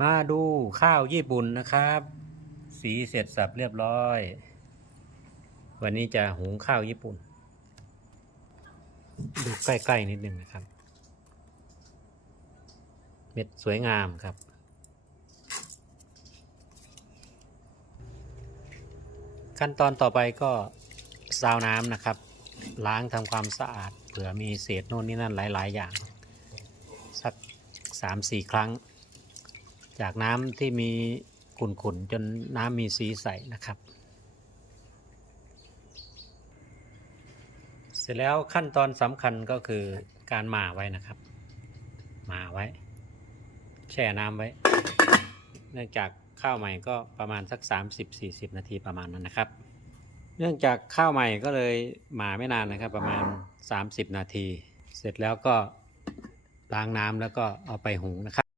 มาดูข้าวญี่ปุ่นนะครับ สีเสร็จสับเรียบร้อย วันนี้จะหุงข้าวญี่ปุ่น ดูใกล้ๆนิดนึงนะครับ เม็ดสวยงามครับ ขั้นตอนต่อไปก็ซาวน้ำนะครับ ล้างทำความสะอาดเผื่อมีเศษโน่นนี่นั่นหลาย ๆ อย่าง สักสามสี่ครั้ง จากน้ำที่มีขุ่นๆ จนน้ำมีสีใสนะครับ เสร็จแล้วขั้นตอนสำคัญก็คือการหมาไว้นะครับ หมาไว้ แช่น้ำไว้ เนื่องจากข้าวใหม่ก็ประมาณสัก 30-40 นาทีประมาณนั้นนะครับ เนื่องจากข้าวใหม่ก็เลยหมาไม่นานนะครับ ประมาณ 30 นาที เสร็จแล้วก็ล้างน้ำแล้วก็เอาไปหุงนะครับ